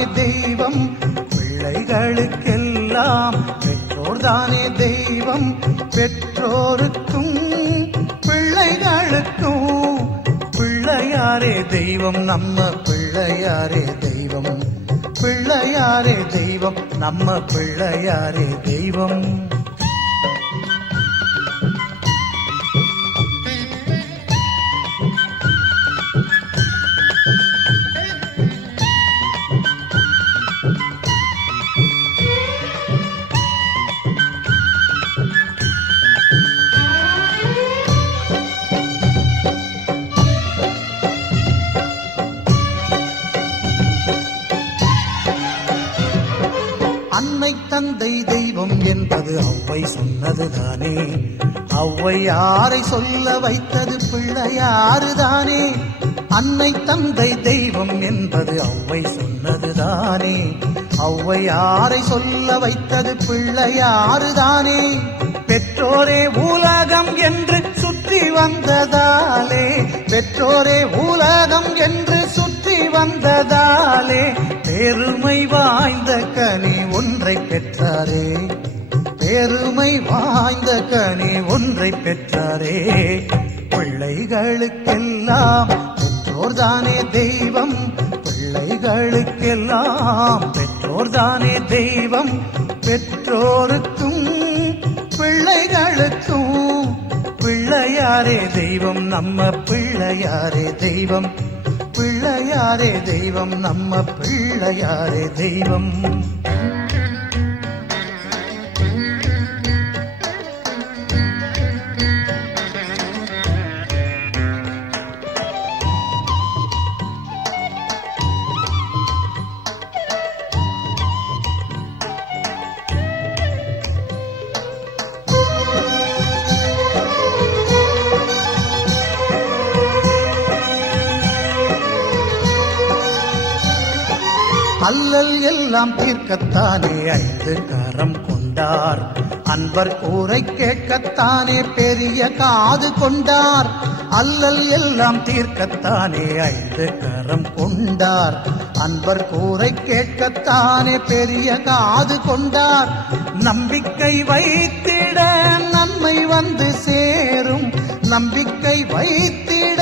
பெற்றோர்தானே தெய்வம், பிள்ளைகளுக்கெல்லாம் பெற்றோர்தானே தெய்வம். பெற்றோருக்கும் பிள்ளைகளுக்கும் பிள்ளையாரே தெய்வம், நம்ம பிள்ளையாரே தெய்வம். பிள்ளையாரே தெய்வம், நம்ம பிள்ளையாரே தெய்வம். அன்னை தந்தை தெய்வம் என்பது ஔவை சொன்னதுதானே, ஔவையாரை சொல்ல வைத்தது பிள்ளையாறுதானே. அன்னை தந்தை தெய்வம் என்பது ஔவை சொன்னதுதானே, ஔவையாரை சொல்ல வைத்தது பிள்ளையாறுதானே. பெற்றோரே உலகம் என்று சுற்றி வந்ததாலே, பெற்றோரே உலகம் என்று சுற்றி வந்ததாலே பெருமை வாய்ந்த கனி ஒன்றை பெற்றாரே, பெருமை வாய்ந்த கனி ஒன்றை பெற்றாரே. பிள்ளைகளுக்கெல்லாம் பெற்றோர்தானே தெய்வம், பிள்ளைகளுக்கெல்லாம் பெற்றோர்தானே தெய்வம். பெற்றோருக்கும் பிள்ளைகளுக்கும் பிள்ளையாரே தெய்வம், நம்ம பிள்ளையாரே தெய்வம். பிள்ளையாரே தெய்வம், நம்ம பிள்ளையாரே தெய்வம். அல்லல் எல்லாம் தீர்க்கத்தானே ஐந்து கரம் கொண்டார், அன்பர் கூரை கேட்கத்தானே பெரிய காது கொண்டார். அல்லல் எல்லாம் தீர்க்கத்தானே ஐந்து கரம் கொண்டார், அன்பர் கூரை கேட்கத்தானே பெரிய காது கொண்டார். நம்பிக்கை வைத்திட நன்மை வந்து சேரும், நம்பிக்கை வைத்திட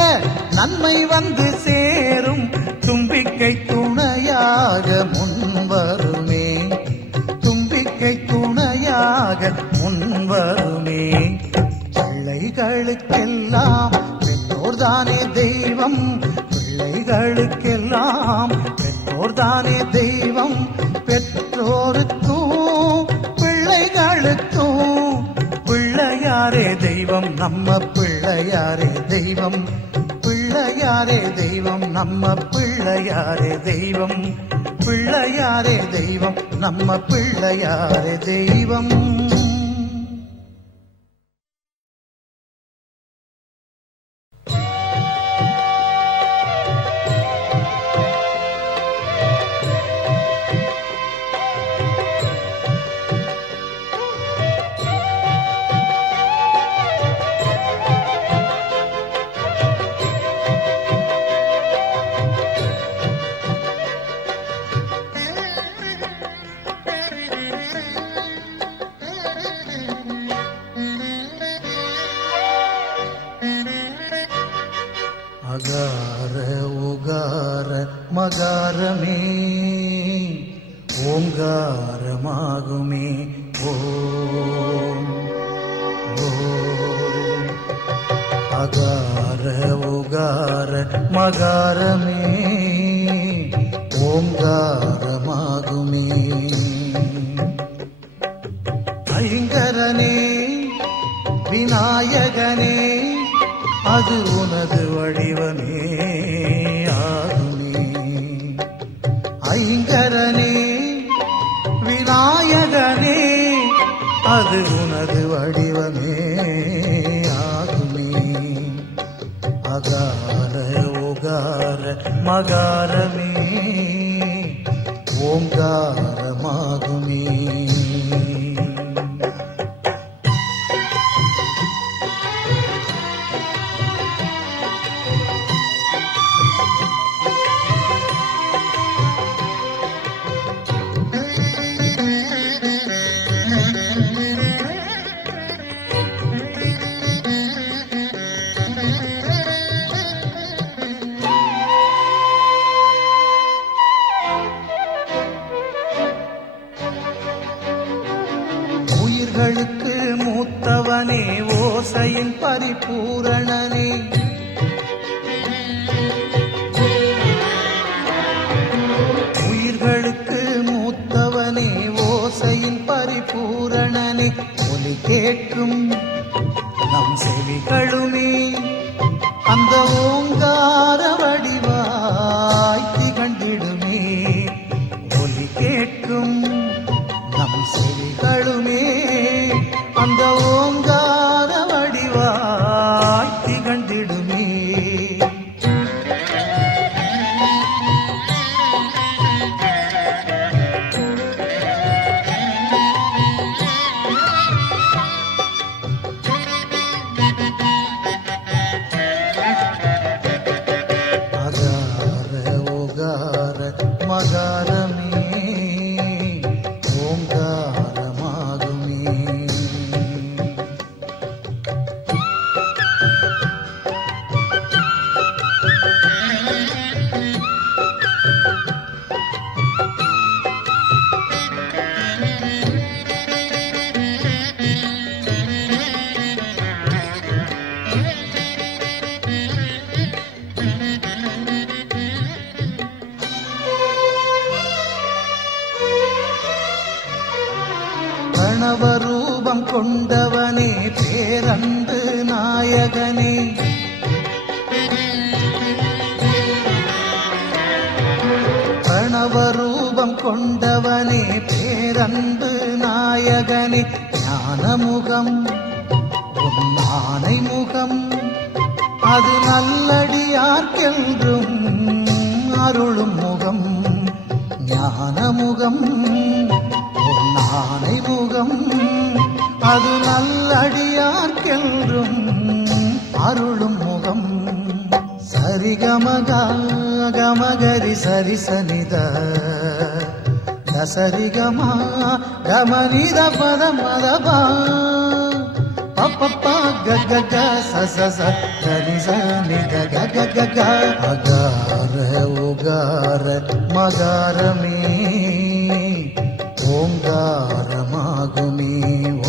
நன்மை வந்து சேரும். தும்பிக்கை துணையாக முன்வருமே, தும்பிக்கை துணையாக முன்வருமே. பிள்ளைகளுக்கெல்லாம் பெற்றோர்தானே தெய்வம், பிள்ளைகளுக்கெல்லாம் பெற்றோர்தானே தெய்வம். பெற்றோருக்கும் பிள்ளைகளுக்கும் பிள்ளையாரே தெய்வம், நம்ம பிள்ளையாரே தெய்வம். பிள்ளையாரே தெய்வம், நம்ம பிள்ளையாரே தெய்வம். பிள்ளையாரே தெய்வம், நம்ம பிள்ளையாரே தெய்வம். அகார உகார மகாரமே ஓங்காரமாகுமே ஓம் ஓம். அகார உகார மகாரமே ஓங்காரமாகுமே. ஐங்கரனே விநாயகனே அது உனது வடிவமே ஆகுமே. ஐங்கரனே விநாயகனே அது உனது வடிவமே ஆகுமே. அகார உகார மகாரமே ஓங்காரமாகுமே. உயிர்களுக்கு மூத்தவனே ஓசையின் பரிபூரணனே உயிர்களுக்கு மூத்தவனே ஓசையின் பரிபூரணனே ஒலி கேட்கும் நம் செவிகளுமே அந்த ஓங்கார வடிவாய் திகழ்ந்திடுமே ஒலி கேட்கும் நம் செவிகளுமே அந்த ஓங்கார வடிவாய் திகழ்ந்திடுமே மகாரமே ஓங்காரமாகுமே பிரணவரூபம் கொண்டவனே பேரன்பு நாயகனே பிரணவரூபம் கொண்டவனே பேரன்பு நாயகனே ஞானமுகம் உன்னானை முகம் அது நல்லடியார்க்கென்றும் அருளும் முகம் ஞானமுகம் ஆனை முகம் அது நல்லடியார்க்கென்றும் அருளும் முகம் சரிகமக கமகரி சரிசனித தசரிகமா கமனித பதமதபா பப்பப்பா கக சச தரிச நித கக அகார உகார மகாரமே ஓங்காரமாகுமே ஓ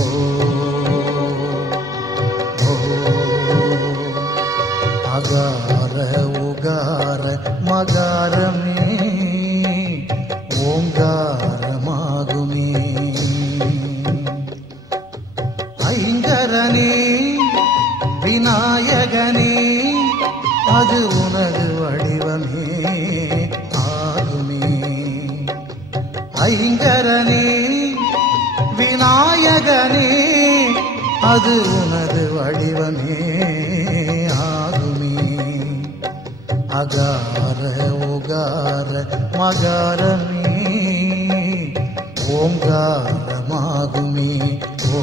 அகார உகார மகாரமே ஓங்காரமாகுமே ஐங்கரனே விநாயகனே அது உனது வடிவமே ஆகுமே ஐங்கரனே விநாயகனே அது உனது வடிவமே ஆகுமே அகார உகார மகாரமே ஓங்காரமாகுமே ஓ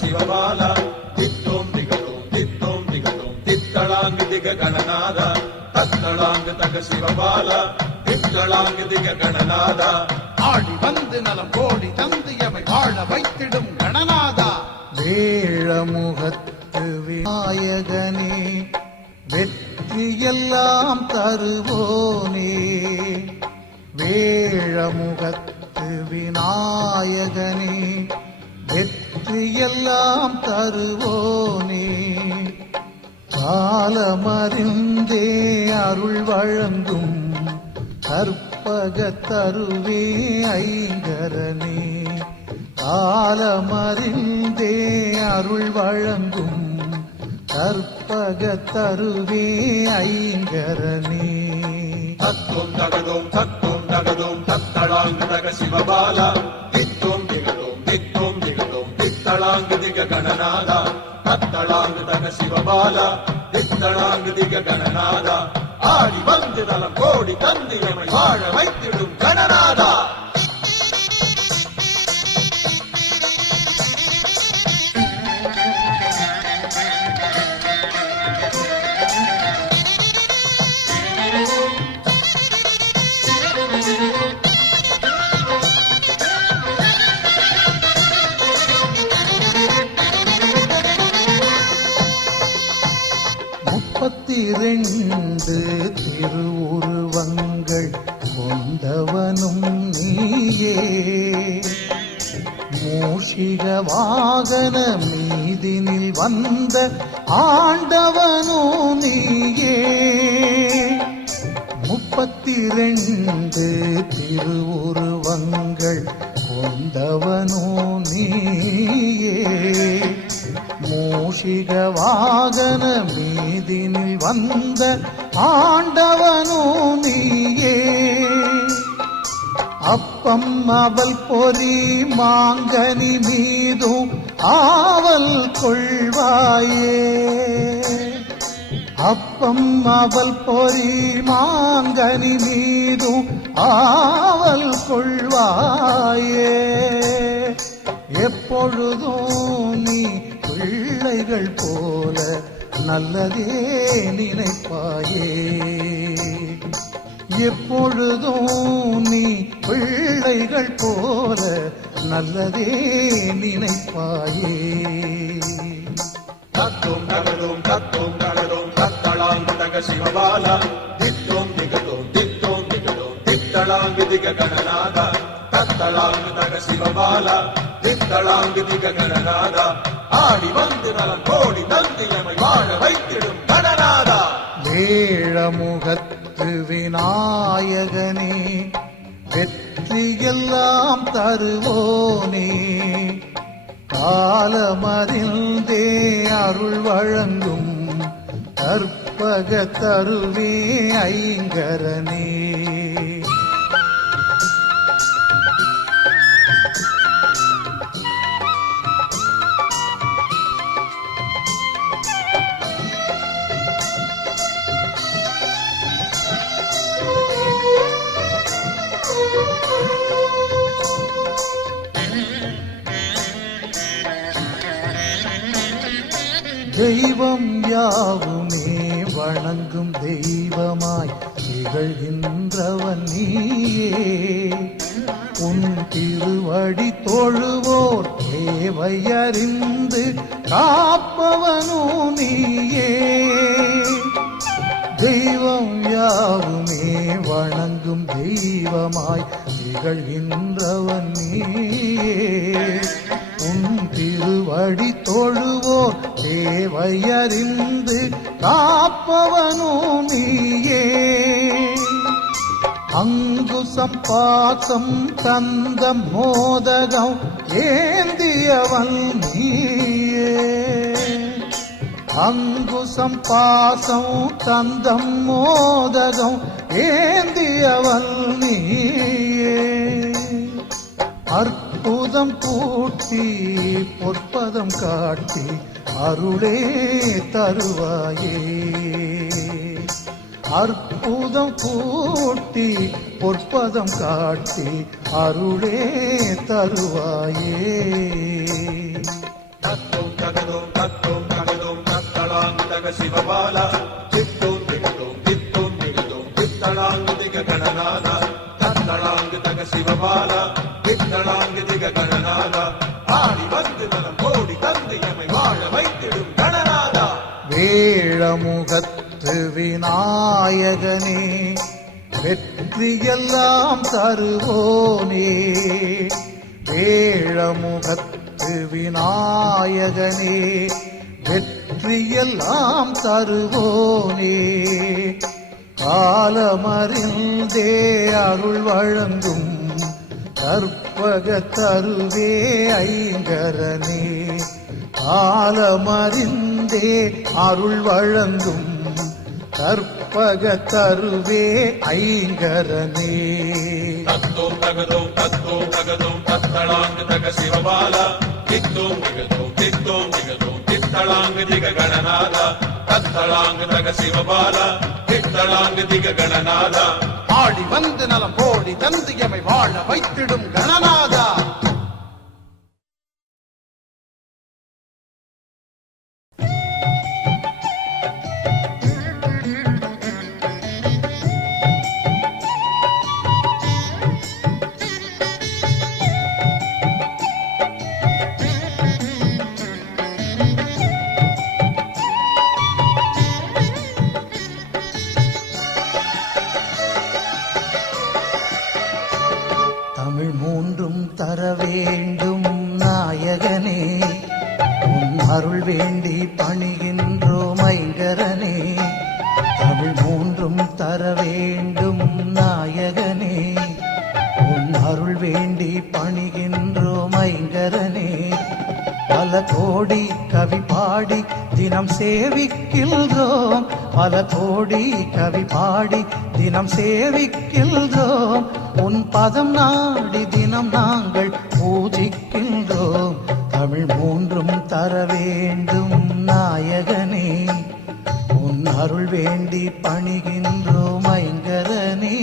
ಶಿವಬಾಲ ತಿತ್ತೋಂ ದಿಗತೋಂ ತಿತ್ತಳಾಂಗ ದಿಗ ಗಣನಾದ தத்தளாங்கு தக சிவபால திக்களாங்கு திக கணநாத ஆடி வந்து நலம் கோடி தந்து எமை வாழ வைத்திடும் கணநாதா வேழமுகத்து விநாயகனே வெற்றியெல்லாம் தருவோனே வேழமுகத்து விநாயகனே வெற்றியெல்லாம் தருவோனே காலமறிந்தே அருள் வழங்கும் கற்பகத்தருவே ஐங்கரனே காலமறிந்தே அருள் வழங்கும் கற்பகத்தருவே ஐங்கரனே தத்துவம் தகதோம் தத்தளாங்கு தக சிவபால தித்தோம் திகதோம் தித்தளாங்கு திக கணநாதா தத்தளாங்கு தக சிவபால தித்தளாங்கு திக கணநாதா ஆடி வந்து நலம் கோடி தந்து எமை வாழ வைத்திடும் கணநாதா. முப்பத்திரண்டு திருவுருவங்கள் கொண்டவனும் நீயே, மூஷிக வாகன மீதினில் வந்த ஆண்டவனும் நீயே. முப்பத்திரண்டு திருவுருவங்கள் கொண்டவனும் நீயே, மூஷிக வாகன மீதினில் வந்த ஆண்டவனும் நீயே. அப்பம் அவள் பொறி மாங்கனி மீதும் ஆவல் கொள்வாயே, அப்பம் அவள் பொறி மாங்கனி மீதும் ஆவல் கொள்வாயே. எப்பொழுதும் நீ பிள்ளைகள் போல நல்லதே நினைப்பாயே, எப்பொழுதும் நீ பிள்ளைகள் போல நல்லதே நினைப்பாயே. தத்தும் தகதும் தத்தும் தகதும் தத்தளாங்கு தக சிவபாலா, தித்தோம் திகதோம் தித்தோம் திகதோம் தித்தளாங்கு திக கணநாதா. தத்தளாங்கு தக சிவபாலா, தித்தளாங்கு திக கணநாதா. ஆடி வந்து நலம் கோடி தந்து எமை வாழ வைத்திடும் கணநாதா. வேழமுகத்து விநாயகனே, வெற்றியெல்லாம் தருவோனே, காலமறிந்தே அருள் வழங்கும் கற்பக தருவே ஐங்கரனே. தெய்வம் யாவுமே வணங்கும் தெய்வமாய் திகழ்கின்றவன் நீயே, உன் திருவடி தொழுவோர் தேவையறிந்து காப்பவனோ நீயே. தெய்வம் யாவுமே வணங்கும் தெய்வமாய் திகழ்கின்றவன் நீயே, உன் திருவடி தொழுவோர் தேவையறிந்து காப்பவனோ நீயே. அங்குசம் பாசம் தந்தம் மோதகம் ஏந்தியவன் நீயே, அங்குசம் பாசம் தந்தம் மோதகம் ஏந்தியவன் நீயே. அற்புதம் கூட்டி பொற்பதம் காட்டி அருளே தருவாயே, அற்புதம் கூட்டி பொற்பதம் காட்டி அருளே தருவாயே. தத்தும் தகதும் தத்தும் தகதும் தத்தளாங்கு தக சிவபாலா, தித்தும் திகதும் தித்தும் திகதும் தித்தளாங்கு திக கணநாதா. தத்தளாங்கு தக சிவபாலா, தித்தளாங்கு திக கணநாதா. ஆடி வந்து நலம் கோடி தந்து எமை வாழ வைத்திடும் கணநாதா. வேழமுகத்து விநாயகனே, வெற்றியெல்லாம் தருவோனே, வேழமுகத்து விநாயகனே, வெற்றியெல்லாம் தருவோனே, காலமறிந்தே அருள் வழங்கும் கற்பக தருவே ஐங்கரனே, காலமறிந்தே அருள் வழங்கும் கற்பக தருவே ஐங்கரனே. தத்தோம் தகதோம் தத்தோம் தகதோம் தத்தளாங்கு தக சிவபாலா, தித்தோம் திகதோம் தித்தோம் திகதோம் தித்தளாங்கு திக கணநாதா. தத்தளாங்கு தக சிவபாலா, தித்தளாங்கு திக கணநாதா ஆடி வந்து நலம் கோடி தந்து எமை வாழ வைத்திடும் கணநாதா. தமிழ் மூன்றும் தர வேண்டும் நாயகனே, உன் அருள் வேண்டி பணிகின்றோம் ஐங்கரனே. தமிழ் மூன்றும் தர வேண்டும் நாயகனே, உன் அருள் வேண்டி பணிகின்றோம் ஐங்கரனே. பல கோடி கவி பாடி தினம் சேவிக்கின்றோம், பல கோடி கவி பாடி தினம் சேவிக்கின்றோம். உன் பதம் நாடி தினம் நாங்கள் பூஜிக்கின்றோம். தமிழ் மூன்றும் தர வேண்டும் நாயகனே, உன் அருள் வேண்டி பணிகின்றோம் ஐங்கரனே.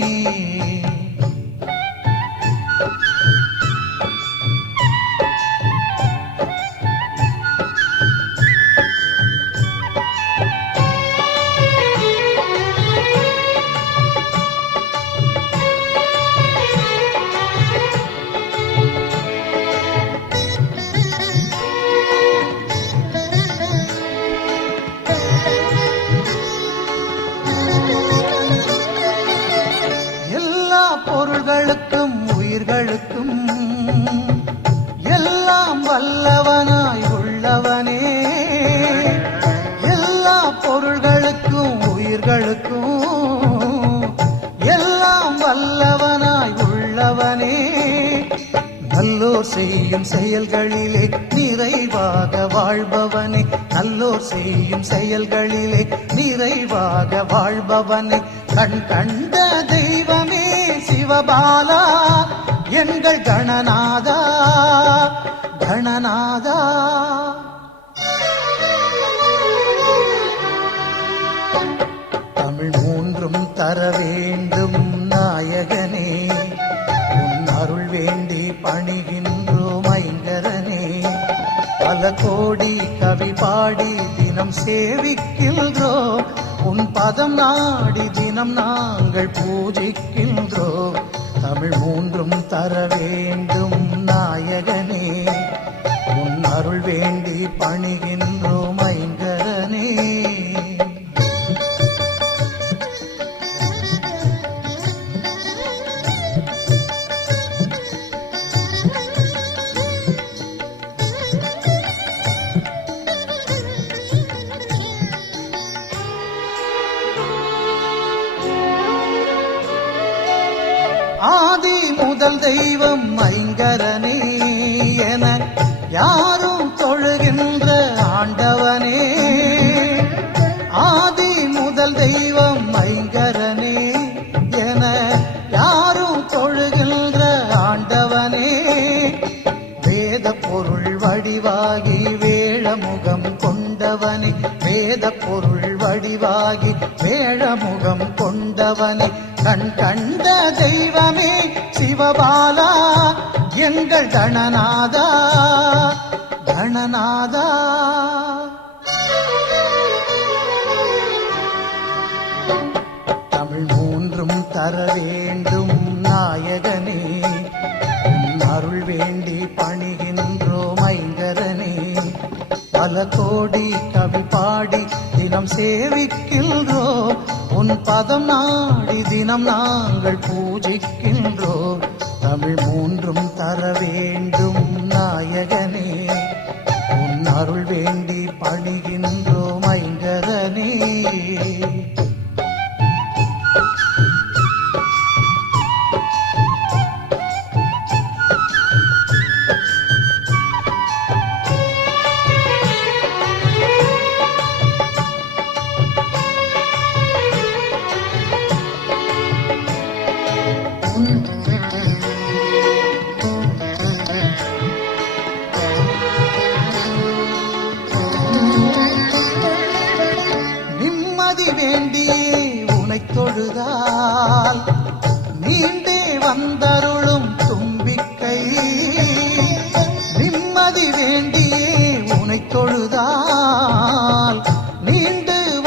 பொருள்களுக்கும் உயிர்களுக்கும் எல்லாம் வல்லவனாய் உள்ளவனே. எல்லா பொருள்களுக்கும் உயிர்களுக்கும் எல்லாம் வல்லவனாய் உள்ளவனே. நல்லோர் செய்யும் செயல்களிலே நிறைவாக வாழ்பவனே, நல்லோர் செய்யும் செயல்களிலே நிறைவாக வாழ்பவனே. கண் கண்ட தெய்வமே சிவபாலா, எங்கள் கணநாதா கணநாதா. தமிழ் மூன்றும் தர வேண்டும் நாயகனே, உன் அருள் வேண்டி பணிகின்றோம் ஐங்கரனே. பல கோடி கவி பாடி தினம் சேவிக்கின்றோம், உன் பதம் நாடி தினம் நாங்கள் பூஜிக்கின்றோம். தமிழ் மூன்றும் தர வேண்டும் நாயகனே, உன் அருள் வேண்டி பணிகின்றோம் ஐங்கரனே. ஆதி முதல் தெய்வம் ஐங்கரனே என யாரும் தொழுகின்ற ஆண்டவனே. ஆதி முதல் தெய்வம் ஐங்கரனே என யாரும் தொழுகின்ற ஆண்டவனே. வேத பொருள் வடிவாகி வேழமுகம் கொண்டவனே, வேத பொருள் வடிவாகி வேழமுகம் கொண்டவனே. கண் கண்ட தெய்வமே சிவபாலா, எங்கள் கணநாதா கணநாதா. தமிழ் மூன்றும் தர வேண்டும் நாயகனே, உன் அருள் வேண்டி பணிகின்றோம் ஐங்கரனே. பல கோடி கவி பாடி தினம் சேவிக்கின்றோம், உன் பதம் நாடி தினம் நாங்கள் பூஜிக்கின்றோம். தமிழ் மூன்றும் தர வேண்டும் நாயகனே, உன் அருள் வேண்டி பணிகின்றோம் ஐங்கரனே. நிம்மதி வேண்டியே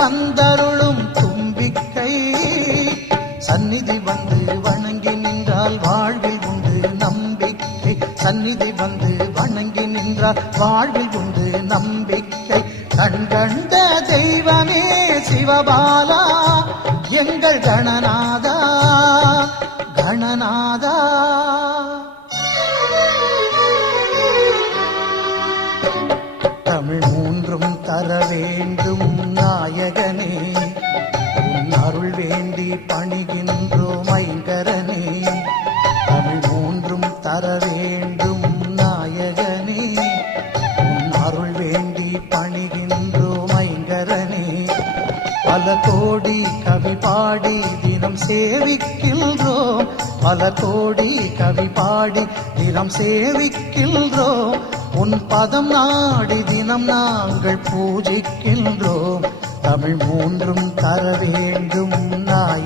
தந்தருளும் தும்பிக்கை சந்நிதி வந்து வணங்கி நின்றால் வாழ்வில் உண்டு நம்பிக்கை சந்நிதி வந்து வணங்கி நின்றால் வாழ்வில் உண்டு நம்பிக்கை கண்கண்ட தெய்வமே சிவபாலா எங்கள் கணநாதா கணநாதா தமிழ் மூன்றும் தர வேண்டும் நாயகனே உன் அருள் வேண்டி பணிகின்றோம் ஐங்கரனே தமிழ் மூன்றும் தர வேண்டும் நாயகனே உன் அருள் வேண்டி பணிகின்றோம் ஐங்கரனே பல கோடி கவி பாடி தினம் சேவிக்கின்றோம் பல கோடி கவி பாடி தினம் சேவிக்கின்றோம் உன் பதம் நாடி தினம் நாங்கள் பூஜிக்கின்றோம் தமிழ் மூன்றும் தர வேண்டும் நாய